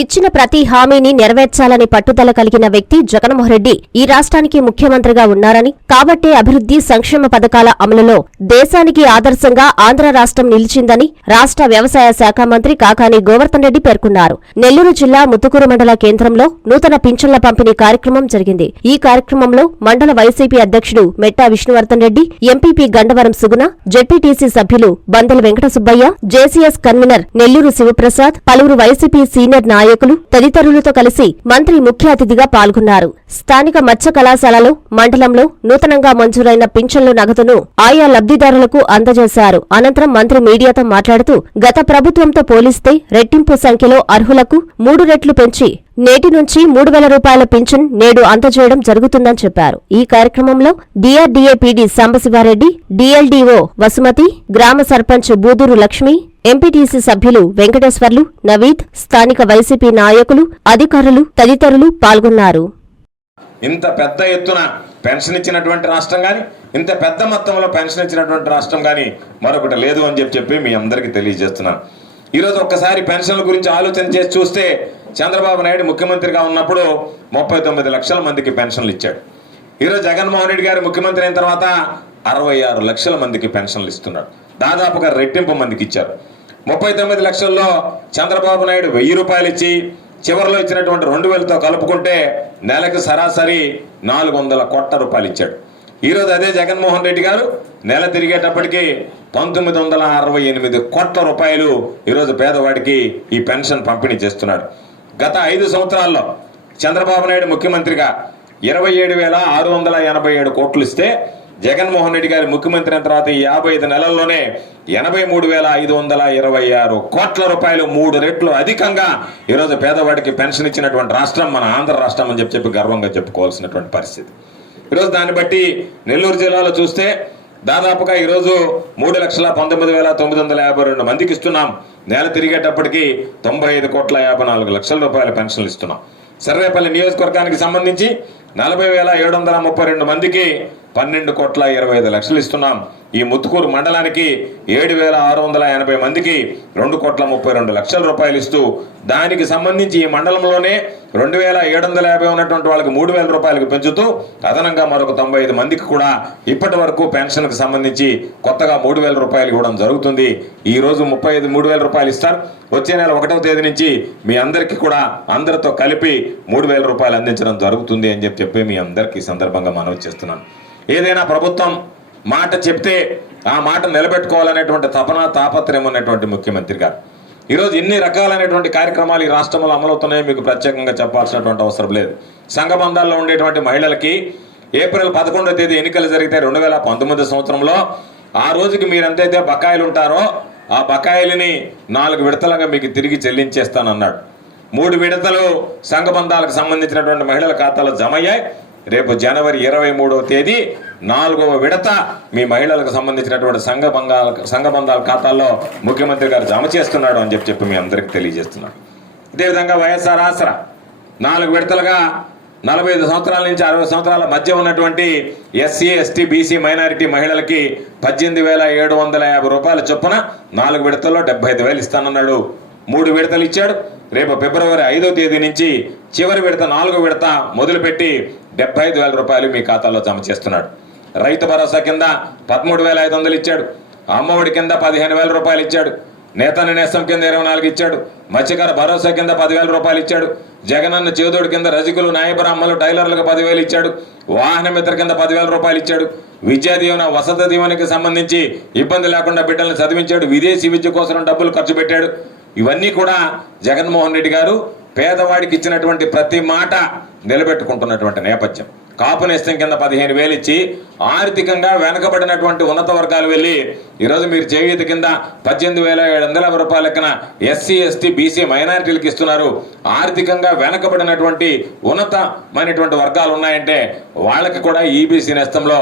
ఇచ్చిన ప్రతి హామీని నెరవేర్చాలని పట్టుదల కలిగిన వ్యక్తి జగన్మోహన్ రెడ్డి ఈ రాష్ట్రానికి ముఖ్యమంత్రిగా ఉన్నారని, కాబట్టే అభివృద్ధి సంక్షేమ పథకాల అమలులో దేశానికి ఆదర్శంగా ఆంధ్ర రాష్ట్రం నిలిచిందని రాష్ట్ర వ్యవసాయ శాఖ మంత్రి కాకాని గోవర్ధన్ రెడ్డి పేర్కొన్నారు. నెల్లూరు జిల్లా ముత్తుకూరు మండల కేంద్రంలో నూతన పింఛన్ల పంపిణీ కార్యక్రమం జరిగింది. ఈ కార్యక్రమంలో మండల వైసీపీ అధ్యక్షుడు మెట్టా విష్ణువర్ధన్ రెడ్డి, ఎంపీపీ గండవరం సుగుణ, జెడ్పీటీసీ సభ్యులు బందెల వెంకట సుబ్బయ్య, జేసీఎస్ కన్వీనర్ నెల్లూరు శివప్రసాద్, పలువురు వైసీపీ సీనియర్ నాయకులు తదితరులతో కలిసి మంత్రి ముఖ్య అతిథిగా పాల్గొన్నారు. స్థానిక మత్స్య కళాశాలలో మండలంలో నూతనంగా మంజూరైన పింఛన్ల నగదును ఆయా లబ్ధిదారులకు అందజేశారు. అనంతరం మంత్రి మీడియాతో మాట్లాడుతూ గత ప్రభుత్వంతో పోలిస్తే రెట్టింపు సంఖ్యలో అర్హులకు 3 రెట్లు పెంచి నేటి నుంచి 3,000 రూపాయల పింఛన్ నేడు అందజేయడం జరుగుతుందని చెప్పారు. ఈ కార్యక్రమంలో డీఆర్డీఏ పీడీ సాంబశివారెడ్డి, డీఎల్డీఓ వసుమతి, గ్రామ సర్పంచ్ బూదూరు లక్ష్మి, ఎంపీటీసీ సభ్యులు వెంకటేశ్వర్లు, నవీద్, స్థానిక వైసీపీ నాయకులు, అధికారులు తదితరులు పాల్గొన్నారు. ఇంత పెద్ద ఎత్తున పెన్షన్ ఇచ్చినటువంటి రాష్ట్రం కానీ, ఇంత పెద్ద మొత్తంలో పెన్షన్ ఇచ్చినటువంటి రాష్ట్రం కానీ మరొకటి లేదు అని చెప్పి మీ అందరికీ తెలియజేస్తున్నాను. ఈరోజు ఒక్కసారి పెన్షన్ల గురించి ఆలోచన చేసి చూస్తే చంద్రబాబు నాయుడు ముఖ్యమంత్రిగా ఉన్నప్పుడు 39 లక్షల మందికి పెన్షన్లు ఇచ్చాడు. ఈరోజు జగన్మోహన్ రెడ్డి గారు ముఖ్యమంత్రి అయిన తర్వాత 66 లక్షల మందికి పెన్షన్లు ఇస్తున్నాడు. దాదాపుగా రెట్టింపు మందికి ఇచ్చారు. 39 లక్షల్లో చంద్రబాబు నాయుడు 1000 రూపాయలు ఇచ్చి చివరిలో ఇచ్చినటువంటి 2000తో కలుపుకుంటే నెలకు సరాసరి 400 కోట్ల రూపాయలు ఇచ్చాడు. ఈరోజు అదే జగన్మోహన్ రెడ్డి గారు నెల తిరిగేటప్పటికి 1968 కోట్ల రూపాయలు ఈరోజు పేదవాడికి ఈ పెన్షన్ పంపిణీ చేస్తున్నాడు. గత 5 సంవత్సరాల్లో చంద్రబాబు నాయుడు ముఖ్యమంత్రిగా 27,687 కోట్లు ఇస్తే జగన్మోహన్ రెడ్డి గారి ముఖ్యమంత్రి అయిన తర్వాత ఈ 55 నెలల్లోనే 83,526 కోట్ల రూపాయలు 3 రెట్లు అధికంగా ఈరోజు పేదవాడికి పెన్షన్ ఇచ్చినటువంటి రాష్ట్రం మన ఆంధ్ర రాష్ట్రం అని చెప్పి గర్వంగా చెప్పుకోవాల్సినటువంటి పరిస్థితి. ఈరోజు దాన్ని బట్టి నెల్లూరు జిల్లాలో చూస్తే దాదాపుగా ఈరోజు 3,19,952 మందికి ఇస్తున్నాం. నెల తిరిగేటప్పటికి 95,54 రూపాయల పెన్షన్లు ఇస్తున్నాం. సర్వేపల్లి నియోజకవర్గానికి సంబంధించి 40,732 మందికి 12,25,00,000 ఇస్తున్నాం. ఈ ముత్తుకూరు మండలానికి 7,680 మందికి 2,32,00,000 రూపాయలు ఇస్తూ దానికి సంబంధించి ఈ మండలంలోనే 2,750 ఉన్నటువంటి వాళ్ళకి 3,000 రూపాయలకు పెంచుతూ అదనంగా మరొక 95 మందికి కూడా ఇప్పటి వరకు పెన్షన్కి సంబంధించి కొత్తగా 3,000 రూపాయలు ఇవ్వడం జరుగుతుంది. ఈ రోజు 3,000 రూపాయలు ఇస్తారు. వచ్చే నెల 1వ తేదీ నుంచి మీ అందరికీ కూడా అందరితో కలిపి 3,000 రూపాయలు అందించడం జరుగుతుంది అని చెప్పి మీ అందరికీ సందర్భంగా మనవి చేస్తున్నాను. ఏదైనా ప్రభుత్వం మాట చెప్తే ఆ మాట నిలబెట్టుకోవాలనేటువంటి తాపత్రయం ఉన్నటువంటి ముఖ్యమంత్రి గారు ఈరోజు ఎన్ని రకాలైనటువంటి కార్యక్రమాలు ఈ రాష్ట్రంలో అమలవుతున్నాయో మీకు ప్రత్యేకంగా చెప్పాల్సినటువంటి అవసరం లేదు. సంఘబంధాల్లో ఉండేటువంటి మహిళలకి ఏప్రిల్ 11వ తేదీ ఎన్నికలు జరిగితే 2019 సంవత్సరంలో ఆ రోజుకి మీరు ఎంతైతే బకాయిలు ఉంటారో ఆ బకాయిలని 4 విడతలుగా మీకు తిరిగి చెల్లించేస్తానన్నాడు. 3 విడతలు సంఘబంధాలకు సంబంధించినటువంటి మహిళల ఖాతాలో జమ అయ్యాయి. రేపు జనవరి 23వ తేదీ 4వ విడత మీ మహిళలకు సంబంధించినటువంటి సంఘబంధాల ఖాతాల్లో ముఖ్యమంత్రి గారు జమ చేస్తున్నాడు అని చెప్పి మీ అందరికీ తెలియజేస్తున్నాడు. అదేవిధంగా వైఎస్ఆర్ ఆసరా 4 విడతలుగా 45 సంవత్సరాల నుంచి 60 సంవత్సరాల మధ్య ఉన్నటువంటి ఎస్సీ, ఎస్టీ, బీసీ, మైనారిటీ మహిళలకి 18,750 రూపాయల చొప్పున 4 విడతల్లో 75,000 ఇస్తానన్నాడు. 3 విడతలు ఇచ్చాడు. రేపు ఫిబ్రవరి 5వ తేదీ నుంచి చివరి విడత 4వ విడత మొదలుపెట్టి 75,000 రూపాయలు మీ ఖాతాలో జమ చేస్తున్నాడు. రైతు భరోసా కింద 13,500 ఇచ్చాడు. అమ్మఒడి కింద 15,000 రూపాయలు ఇచ్చాడు. నేతన్న నేస్తం కింద 24 ఇచ్చాడు. మత్స్యకార భరోసా కింద 10,000 రూపాయలు ఇచ్చాడు. జగనన్న చేదోడు కింద రజకులు, నాయబ్రాహ్మలు, టైలర్లకు 10,000 ఇచ్చాడు. వాహన మిత్ర కింద 10,000 రూపాయలు ఇచ్చాడు. విద్యా దీవెన, వసతి దీవెనకి సంబంధించి ఇబ్బంది లేకుండా బిడ్డలను చదివించాడు. విదేశీ విద్య కోసం డబ్బులు ఖర్చు పెట్టాడు. ఇవన్నీ కూడా జగన్మోహన్ రెడ్డి గారు పేదవాడికి ఇచ్చినటువంటి ప్రతి మాట నిలబెట్టుకుంటున్నటువంటి నేపథ్యం. కాపు నేస్తం కింద 15,000 ఇచ్చి ఆర్థికంగా వెనకబడినటువంటి ఉన్నత వర్గాలు వెళ్ళి ఈరోజు మీరు చేయూత కింద 18,750 రూపాయల లెక్కన ఎస్సీ, ఎస్టీ, బీసీ, మైనారిటీలకు ఇస్తున్నారు. ఆర్థికంగా వెనకబడినటువంటి ఉన్నతమైనటువంటి వర్గాలు ఉన్నాయంటే వాళ్ళకి కూడా ఈబీసీ నేస్తంలో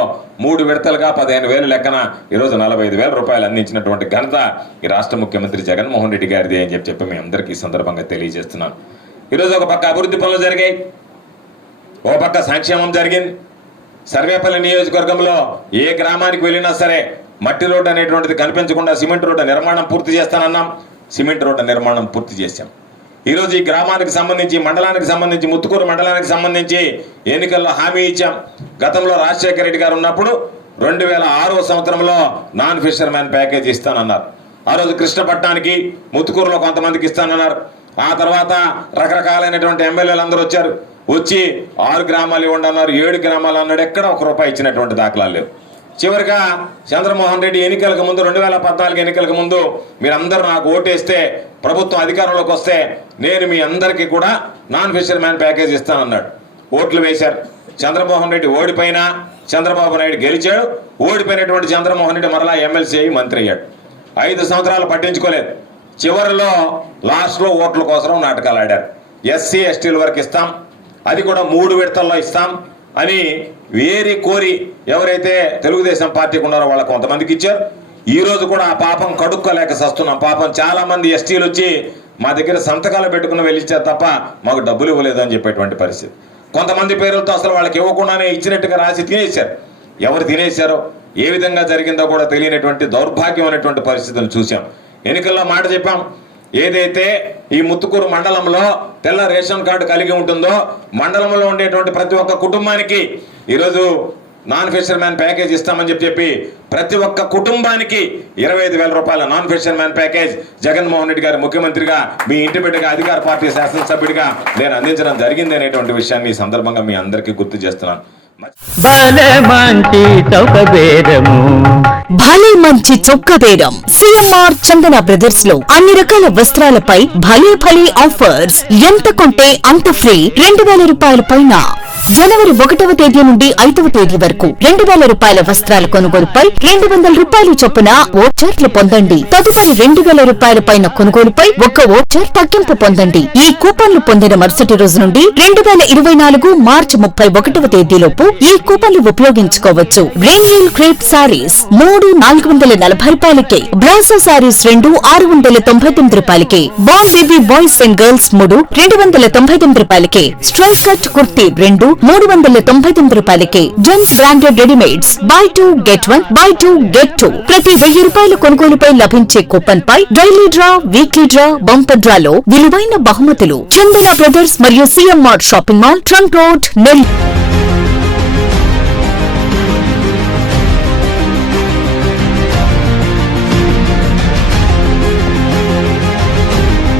3 విడతలుగా 15,000 లెక్కన ఈరోజు 45,000 రూపాయలు అందించినటువంటి ఘనత ఈ రాష్ట్ర ముఖ్యమంత్రి జగన్మోహన్ రెడ్డి గారిది అని చెప్పి మీ అందరికీ ఈ సందర్భంగా తెలియజేస్తున్నాను. ఈరోజు ఒక పక్క అభివృద్ధి పనులు జరిగాయి, ఓ పక్క సంక్షేమం జరిగింది. సర్వేపల్లి నియోజకవర్గంలో ఏ గ్రామానికి వెళ్ళినా సరే మట్టి రోడ్డు అనేటువంటిది కనిపించకుండా సిమెంట్ రోడ్డు నిర్మాణం పూర్తి చేస్తానన్నాం. సిమెంట్ రోడ్డు నిర్మాణం పూర్తి చేశాం. ఈరోజు ఈ గ్రామానికి సంబంధించి, మండలానికి సంబంధించి, ముత్తుకూరు మండలానికి సంబంధించి ఎన్నికల్లో హామీ ఇచ్చాం. గతంలో రాజశేఖర రెడ్డి గారు ఉన్నప్పుడు 2006వ సంవత్సరంలో నాన్ ఫిషర్మ్యాన్ ప్యాకేజ్ ఇస్తానన్నారు. ఆ రోజు కృష్ణపట్నానికి, ముత్తుకూరులో కొంతమందికి ఇస్తానన్నారు. ఆ తర్వాత రకరకాలైనటువంటి ఎమ్మెల్యేలు అందరూ వచ్చారు. వచ్చి 6 గ్రామాలు ఇవ్వండి అన్నారు, 7 గ్రామాలు అన్నాడు. ఎక్కడ ₹1 ఇచ్చినటువంటి దాఖలాలు లేవు. చివరిగా చంద్రమోహన్ రెడ్డి ఎన్నికలకు ముందు, 2014 ఎన్నికలకు ముందు, మీరందరూ నాకు ఓటేస్తే ప్రభుత్వం అధికారంలోకి వస్తే నేను మీ అందరికీ కూడా నాన్ ఫిషర్మ్యాన్ ప్యాకేజ్ ఇస్తానన్నాడు. ఓట్లు వేశారు. చంద్రమోహన్ రెడ్డి ఓడిపోయినా చంద్రబాబు నాయుడు గెలిచాడు. ఓడిపోయినటువంటి చంద్రమోహన్ రెడ్డి మరలా ఎమ్మెల్సీ అయ్యి మంత్రి అయ్యాడు. 5 సంవత్సరాలు పట్టించుకోలేదు. చివరిలో లాస్ట్లో ఓట్ల కోసం నాటకాలు ఆడారు. ఎస్సీ ఎస్టీల వరకు ఇస్తాం, అది కూడా 3 విడతల్లో ఇస్తాం అని వేరి కోరి ఎవరైతే తెలుగుదేశం పార్టీకి ఉన్నారో వాళ్ళకి కొంతమందికి ఇచ్చారు. ఈ రోజు కూడా ఆ పాపం కడుక్కోలేక సస్తున్నాం. పాపం చాలా మంది ఎస్టీలు వచ్చి మా దగ్గర సంతకాలు పెట్టుకుని వెళ్ళిచ్చారు తప్ప మాకు డబ్బులు ఇవ్వలేదు అని చెప్పేటువంటి పరిస్థితి. కొంతమంది పేర్లతో అసలు వాళ్ళకి ఇవ్వకుండానే ఇచ్చినట్టుగా రాసి తినేశారు. ఎవరు తినేశారో, ఏ విధంగా జరిగిందో కూడా తెలియనటువంటి దౌర్భాగ్యమైనటువంటి పరిస్థితులు చూసాం. ఎన్నికల్లో మాట చెప్పాం, ఏదైతే ఈ ముత్తుకూరు మండలంలో తెల్ల రేషన్ కార్డు కలిగి ఉంటుందో మండలంలో ఉండేటువంటి ప్రతి ఒక్క కుటుంబానికి ఈరోజు నాన్ ఫిషర్మ్యాన్ ప్యాకేజ్ ఇస్తామని చెప్పి ప్రతి ఒక్క కుటుంబానికి ₹25,000 non fisherman package Jaganmohan Reddy గారు ముఖ్యమంత్రిగా, మీ ఇంటి బిడ్డగా, అధికార పార్టీ శాసనసభ్యుడిగా నేను అందించడం జరిగింది అనేటువంటి విషయాన్ని ఈ సందర్భంగా మీ అందరికీ గుర్తు చేస్తున్నాను. భలే మంచి చొక్క బేరం. సిఎంఆర్ చందన బ్రదర్స్ లో అన్ని రకాల వస్త్రాలపై భలే భలే ఆఫర్స్. ఎంత కొంటే అంత ఫ్రీ. ₹2,000 పైన జనవరి 1వ తేదీ నుండి 5వ తేదీ వరకు ₹2,000 వస్త్రాల కొనుగోలుపై ₹200 చొప్పున ఓచర్లు పొందండి. తదుపరి ₹2,000 పైన కొనుగోలుపై 1 ఓచర్ తగ్గింపు పొందండి. ఈ కూపన్లు పొందిన మరుసటి రోజు నుండి 2024 మార్చి 31వ తేదీలోపు ఈ కూపన్లు ఉపయోగించుకోవచ్చు. రేంజిల్ క్రేప్ సారీస్ 3 ₹440కే, బ్లౌజో సారీస్ 2 ₹699కే, బాల్ బేబీ బాయ్స్ అండ్ గర్ల్స్ 3 ₹299కే, స్ట్రైట్ కట్ కుర్తీ 2 ₹399కే, gents branded readymades buy 2 get 1, buy 2 get 2. ప్రతి ₹1000 కొనుగోలుపై లభించే కూపన్ పై daily draw, weekly draw, bumper డ్రాలో విలువైన బహుమతులు. చందన బ్రదర్స్ మరియు CMR shopping mall, trunk road, Nellore.